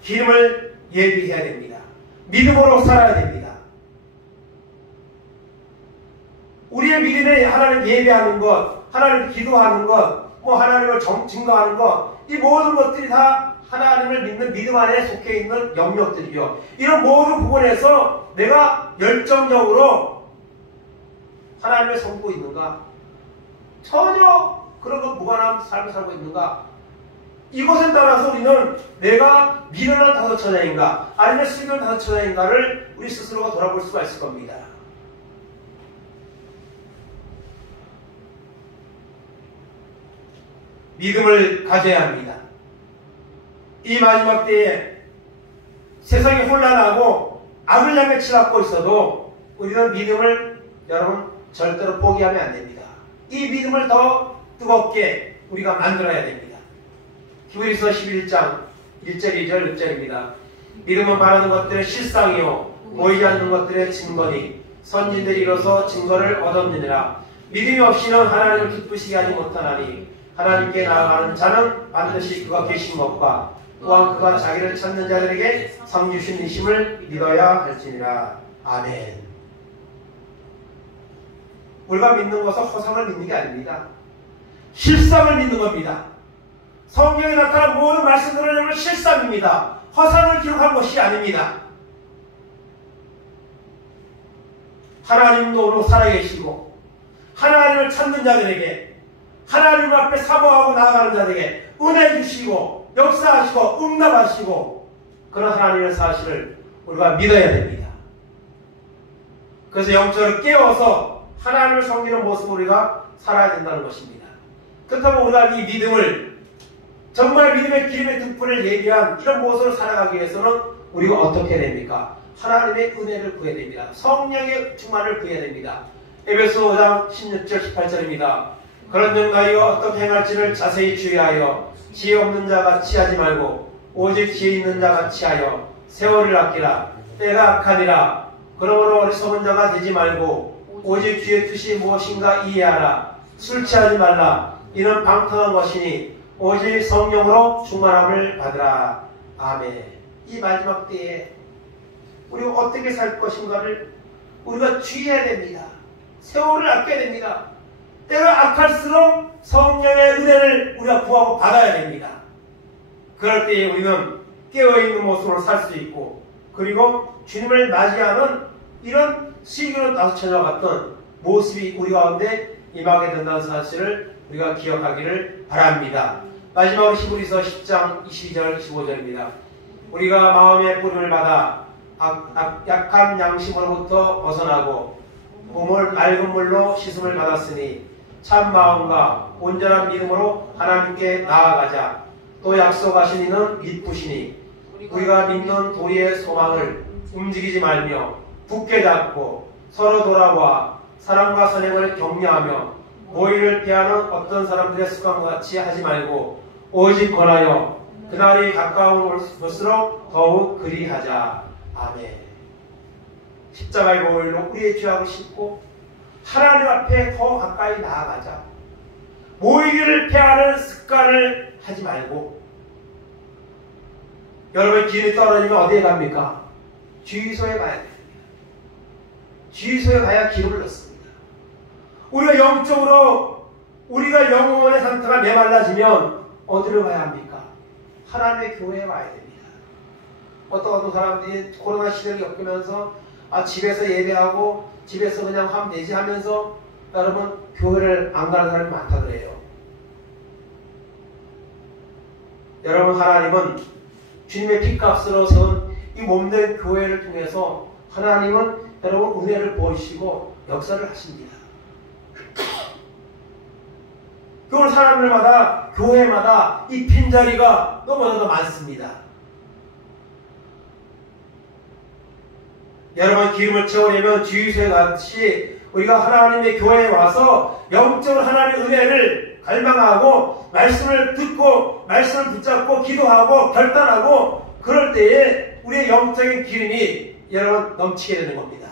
기름을 예비해야 됩니다. 믿음으로 살아야 됩니다. 우리의 믿음에 하나님 예배하는 것, 하나님 기도하는 것, 하나님을 증거하는 것, 이 모든 것들이 다 하나님을 믿는 믿음 안에 속해 있는 영역들이죠. 이런 모든 부분에서 내가 열정적으로 하나님을 섬기고 있는가? 전혀 그런 것 무관한 삶을 살고 있는가? 이것에 따라서 우리는 내가 미련한 다섯 처자인가 아니면 슬기로운 다섯 처자인가를 우리 스스로가 돌아볼 수가 있을 겁니다. 믿음을 가져야 합니다. 이 마지막 때에 세상이 혼란하고 악을 향해 치닫고 있어도 우리는 믿음을 여러분 절대로 포기하면 안 됩니다. 이 믿음을 더 뜨겁게 우리가 만들어야 됩니다. 히브리서 11장 1절 2절 6절입니다. 믿음은 바라는 것들의 실상이요 보이지 않는 것들의 증거니 선진들이 이로써 증거를 얻었느니라. 믿음이 없이는 하나님을 기쁘시게 하지 못하나니 하나님께 나아가는 자는 반드시 그가 계신 것과 또한 그가 자기를 찾는 자들에게 상 주신 이심을 믿어야 할지니라. 아멘. 우리가 믿는 것은 허상을 믿는 게 아닙니다. 실상을 믿는 겁니다. 성경에 나타난 모든 말씀들은 실상입니다. 허상을 기록한 것이 아닙니다. 하나님도 살아계시고 하나님을 찾는 자들에게 하나님 앞에 사모하고 나아가는 자들에게 은혜 주시고 역사하시고 응답하시고 그런 하나님의 사실을 우리가 믿어야 됩니다. 그래서 영적으로 깨워서 하나님을 섬기는 모습을 우리가 살아야 된다는 것입니다. 그렇다면 우리가 이 믿음을 정말 믿음의 기름의 득분을 예비한 이런 모습으로 살아가기 위해서는 우리가 어떻게 됩니까? 하나님의 은혜를 구해야 됩니다. 성령의 충만을 구해야 됩니다. 에베소 5장 16절 18절입니다. 그런 점 너희가 어떻게 행할지를 자세히 주의하여 지혜 없는 자같이 하지 말고 오직 지혜 있는 자같이 하여 세월을 아끼라. 때가 악하니라. 그러므로 어리석은 자가 되지 말고 오직 주의 뜻이 무엇인가 이해하라. 술 취하지 말라. 이는 방탕한 것이니 오직 성령으로 충만함을 받으라. 아멘. 이 마지막 때에 우리가 어떻게 살 것인가를 우리가 주의해야 됩니다. 세월을 아껴야 됩니다. 때가 악할수록 성령의 은혜를 우리가 구하고 받아야 됩니다. 그럴 때에 우리는 깨어있는 모습으로 살 수 있고, 그리고 주님을 맞이하는 이런 시기로 나서처녀와 같은 모습이 우리 가운데 임하게 된다는 사실을 우리가 기억하기를 바랍니다. 마지막으로 히브리서 10장 22절 25절입니다. 우리가 마음의 뿌림을 받아 약한 양심으로부터 벗어나고 몸을 맑은 물로 씻음을 받았으니 참 마음과 온전한 믿음으로 하나님께 나아가자. 또 약속하신 이는 믿으시니 우리가 믿는 도리의 소망을 움직이지 말며 굳게 잡고 서로 돌아와 사랑과 선행을 격려하며 모의를 피하는 어떤 사람들의 습관과 같이 하지 말고 오직 권하여 그날이 가까운 것으로 더욱 그리하자. 아멘. 십자가의 보혈로 우리의 죄악을 씻고 하나님 앞에 더 가까이 나아가자. 모이기를 피하는 습관을 하지 말고, 여러분 길이 떨어지면 어디에 갑니까? 주유소에 가야 됩니다. 주유소에 가야 기름을 넣습니다. 우리가 영적으로 우리가 영혼의 상태가 메말라지면 어디로 가야 합니까? 하나님의 교회에 와야 됩니다. 어떤 사람들이 코로나 시대를 겪으면서 집에서 예배하고 집에서 그냥 하면 되지 하면서 여러분 교회를 안 가는 사람이 많다 그래요. 여러분 하나님은 주님의 피값으로 세운 이 몸된 교회를 통해서 하나님은 여러분 은혜를 보이시고 역사를 하십니다. 교회 사람들마다 교회마다 이 빈자리가 너무나도 많습니다. 여러분 기름을 채우려면 주유소에 같이 우리가 하나님의 교회에 와서 영적으로 하나님의 은혜를 갈망하고 말씀을 듣고 말씀을 붙잡고 기도하고 결단하고 그럴 때에 우리의 영적인 기름이 여러분 넘치게 되는 겁니다.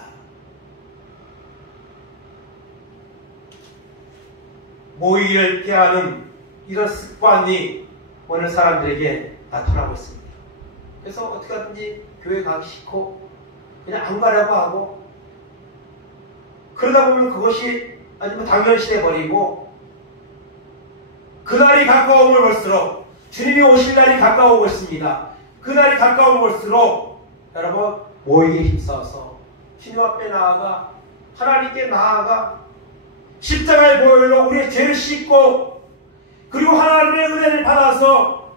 모이기를 피하는 이런 습관이 오늘 사람들에게 나타나고 있습니다. 그래서 어떻게 하든지 교회 가기 싫고 그냥 안 가려고 하고, 그러다 보면 그것이 아니면 당연시 돼버리고, 그날이 가까움을 볼수록 주님이 오실 날이 가까우고 있습니다. 그날이 가까우고 볼수록 여러분 모이기에 힘써서 주님 앞에 나아가 하나님께 나아가 십자가의 보혈로 우리의 죄를 씻고 그리고 하나님의 은혜를 받아서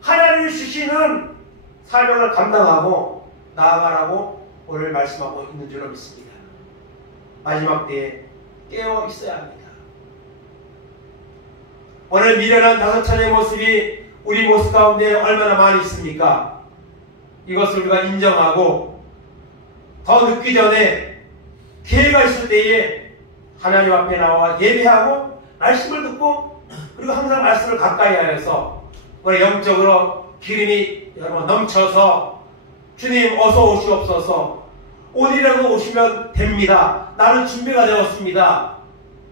하나님이 주시는 사명을 감당하고 나아가라고 오늘 말씀하고 있는 줄로 믿습니다. 마지막 때에 깨어 있어야 합니다. 오늘 미련한 다섯 차례의 모습이 우리 모습 가운데 얼마나 많이 있습니까? 이것을 우리가 인정하고 더 늦기 전에 기회가 있을 때에 하나님 앞에 나와 예배하고 말씀을 듣고 그리고 항상 말씀을 가까이 하여서 우리 영적으로 기름이 여러분 넘쳐서 주님 어서 오시옵소서, 어디라도 오시면 됩니다. 나는 준비가 되었습니다.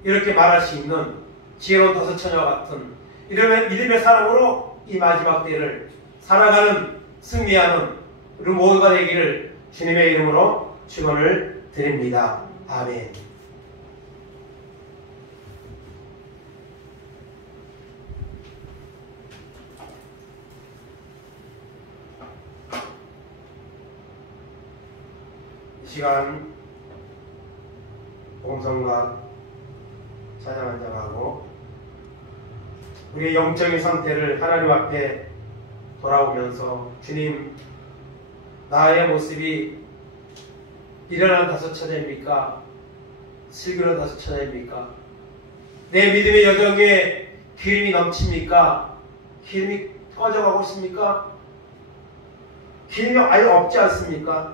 이렇게 말할 수 있는 지혜로운 다섯 처녀와 같은 이런 믿음의 사람으로 이 마지막 때를 살아가는 승리하는 우리 모두가 되기를 주님의 이름으로 축원을 드립니다. 아멘. 이 시간 봉성과 찬양 한장하고 우리의 영적인 상태를 하나님 앞에 돌아오면서 주님, 나의 모습이 미련한 다섯 처녀입니까? 슬기로운 다섯 처녀입니까? 내 믿음의 여정에 기름이 넘칩니까? 기름이 꺼져가고 있습니까? 기름이 아예 없지 않습니까?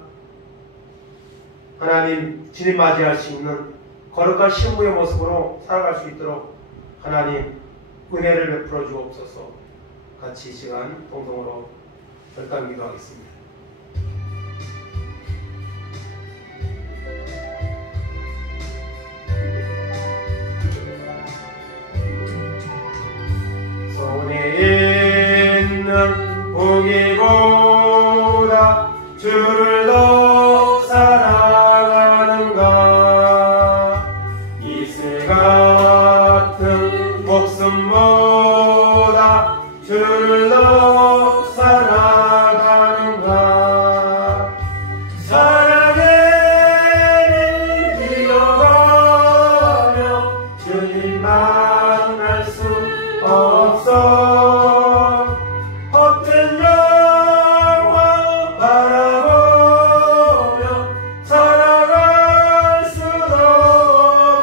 하나님, 주님 맞이할 수 있는 거룩한 신부의 모습으로 살아갈 수 있도록 하나님 은혜를 베풀어 주옵소서. 같이 이 시간 공동으로 결단 기도하겠습니다. 손에 있는 무기보다 주를 더 사랑하는가? 이슬 같은 목숨보다 주를 더 사랑하는가? 사랑에 기어가며 주님 만날 수 없어. 헛된 영광 바라보며 살아갈 수도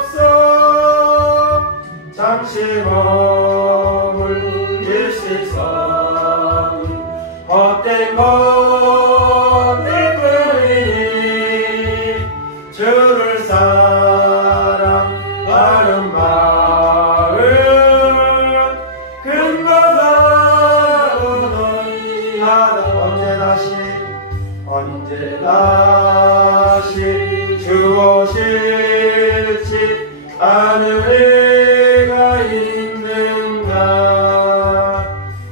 없어. 잠시 머물 세상 헛된 것들 뿐이니 주를 사랑하는 마음 근거하고 너희하다. 언제 다시 주 오실지 아는 애가 있는가?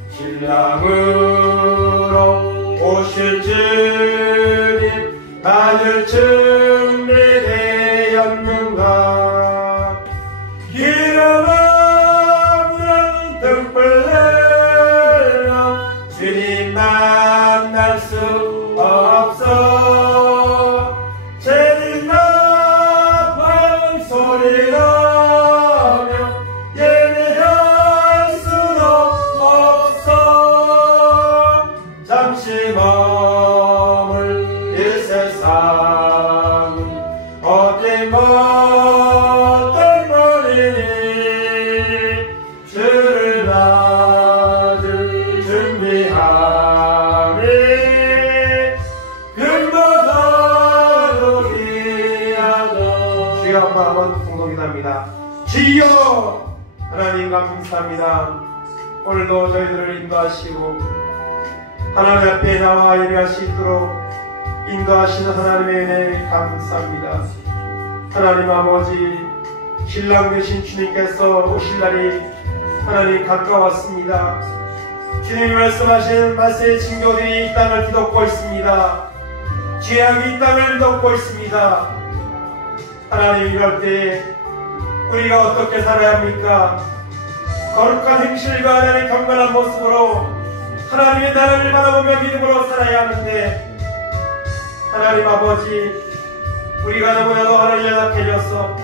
신랑으로 오실 주님 맞을 준비되었는가? 기름 없는 등불 내려 주님 만날 수 없어. 죄는 나팔 소리라며 예배할 수도 없어. 잠시 머물 이 세상은 헛된 것들 뿐이니 주를 맞을 준비하니 근거하고 기하자. 주여 한번 동동기도합니다. 주여 하나님 감사합니다. 오늘도 저희들을 인도하시고 하나님 앞에 나와 예배할 수 있도록 인도하시는 하나님의 은혜 감사합니다. 하나님 아버지, 신랑 되신 주님께서 오실 날이 하나님 가까웠습니다. 주님이 말씀하신 말세의 징조들이 이 땅을 뒤덮고 있습니다. 죄악이 이 땅을 뒤덮고 있습니다. 하나님, 이럴 때 우리가 어떻게 살아야 합니까? 거룩한 행실과 하나님 경건한 모습으로 하나님의 나라를 바라보며 믿음으로 살아야 하는데, 하나님 아버지, 우리가 너무나도 하나님 연약해져서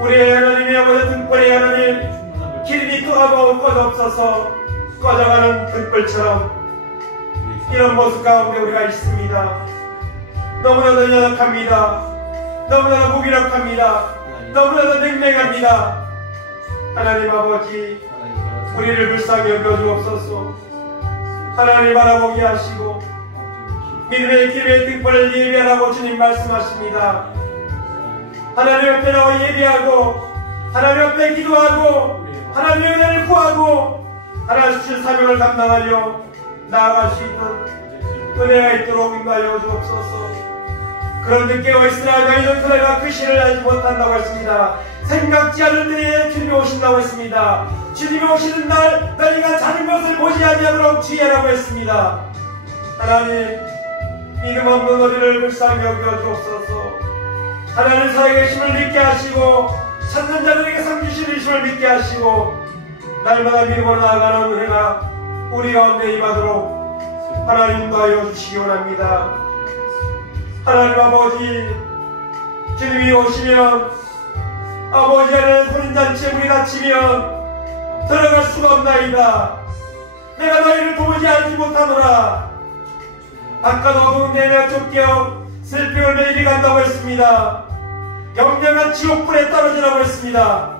우리의 하나님의 아버지 등불에 하나님 기름이 끄하고 꺼져없어서 꺼져가는 등불처럼 이런 모습 가운데 우리가 있습니다. 너무나도 연약합니다. 너무나도 무기력합니다. 너무나도 냉랭합니다. 하나님 아버지, 우리를 불쌍히 여겨주옵소서. 하나님 바라보게 하시고 믿음의 길의 등불을 예배하라고 주님 말씀하십니다. 하나님 앞에 나와 예배하고 하나님 앞에 기도하고 하나님의 은혜를 구하고 하나님 주신 사명을 감당하려 나아갈 수 있는 은혜가 있도록 인도하여 주옵소서. 그런데 깨어있으나 너희는 그날과 그 시를 알지 못한다고 했습니다. 생각지 않을 때에 주님이 오신다고 했습니다. 주님이 오시는 날 너희가 자는 것을 보지 아니하도록 주의하라고 했습니다. 하나님, 믿음 없는 우리를 불쌍히 여겨 주옵소서. 하나님 살아계심을 믿게 하시고 찾는 자들에게 상 주시는 힘을 믿게 하시고 날마다 믿음으로 나아가는 은혜가 우리 가운데 임하도록 하나님 인도하여 주시기 원합니다. 하나님 아버지, 주님이 오시면 아버지 하나님 혼인잔치에 우리 갇히면 들어갈 수가 없나이다. 내가 너희를 도무지 알지 못하노라. 아까 너도 내가 쫓겨 슬픔을 매일이 간다고 했습니다. 영영한 지옥불에 떨어지라고 했습니다.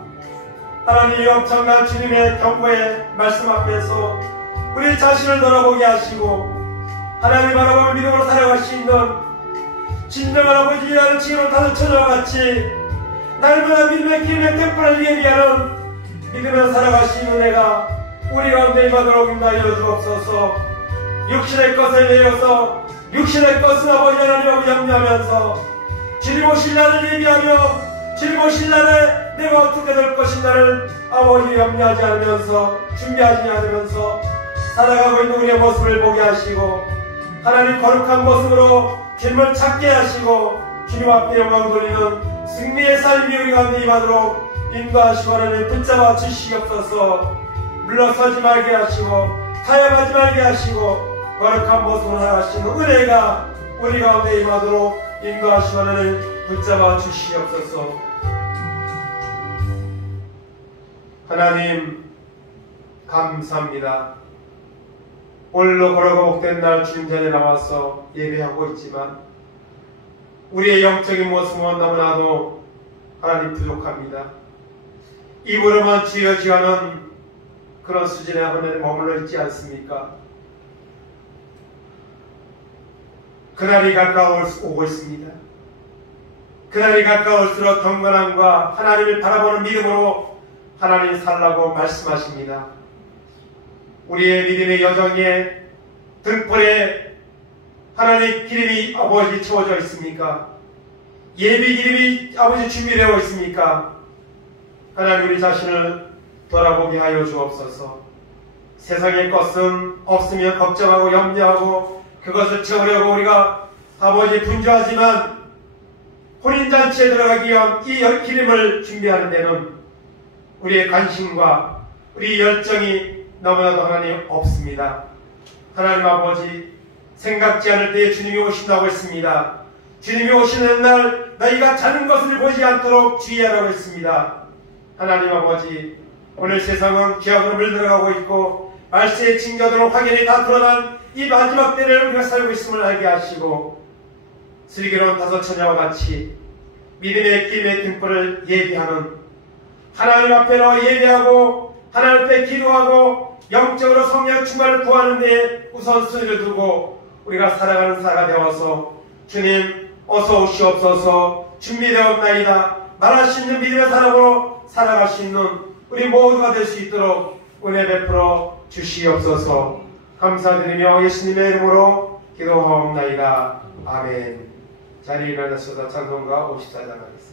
하나님이 엄청난 주님의 경고의 말씀 앞에서 우리 자신을 돌아보게 하시고 하나님 바라보며 믿음으로 살아갈 수 있는 진정한 아버지라는 지혜로 다섯 처녀와 같이 날마다 믿음의 기름의 등불을 예비하는 믿으며 살아갈 수 있는 은혜가 우리 가운데 임하도록 인도하여 주옵소서. 육신의 것을 내려서 육신의 것은 아버지 하나님하고 염려하면서 주님 오실 날을 예비하며 주님 오실 날에 내가 어떻게 될 것인가를 아버지 염려하지 않으면서 준비하지 않으면서 살아가고 있는 우리의 모습을 보게 하시고 하나님 거룩한 모습으로 주님을 찾게 하시고 주님 앞에 영광 돌리는 승리의 삶이 우리 가운데 임하도록 인도하시고 하나님 붙잡아 주시옵소서. 물러서지 말게 하시고 타협하지 말게 하시고 거룩한 모습으로 나가시는 은혜가 우리 가운데 임하도록 인도하시고 하나님 붙잡아 주시옵소서. 하나님 감사합니다. 오늘로 걸어가 복된 날 주님 전에 나와서 예배하고 있지만 우리의 영적인 모습은 너무나도 하나님 부족합니다. 입으로만 지어지어는 그런 수준에 하나님 머물러 있지 않습니까? 그날이 가까워오고 있습니다. 그날이 가까울수록 경건함과 하나님을 바라보는 믿음으로 하나님 살라고 말씀하십니다. 우리의 믿음의 여정에 등불에 하나님 기름이 아버지 채워져 있습니까? 예비 기름이 아버지 준비되어 있습니까? 하나님 우리 자신을 돌아보게 하여 주옵소서. 세상의 것은 없으면 걱정하고 염려하고 그것을 채우려고 우리가 아버지 분주하지만 혼인잔치에 들어가기 위한 이 기름을 준비하는 데는 우리의 관심과 우리 열정이 너무나도 하나님 없습니다. 하나님 아버지 생각지 않을 때에 주님이 오신다고 했습니다. 주님이 오시는 날 너희가 자는 것을 보지 않도록 주의하라고 했습니다. 하나님 아버지 오늘 세상은 기업으로 물들어가고 있고 말세의 징조들은 확연히 다 드러난 이 마지막 때를 우리가 살고 있음을 알게 하시고 슬기로운 다섯 처녀와 같이 믿음의 기름의 등불을 예비하는 하나님 앞에로 예배하고 하나님 앞에 기도하고 영적으로 성령 충만을 구하는 데 우선순위를 두고 우리가 살아가는 사가 되어서 주님 어서 오시옵소서. 준비되었나이다. 말할 수 있는 믿음의 사람으로 살아갈 수 있는 우리 모두가 될 수 있도록 은혜 베풀어 주시옵소서. 감사드리며 예수님의 이름으로 기도하옵나이다. 아멘. 자리에 일어나셔서 찬송가 54장 하겠습니다.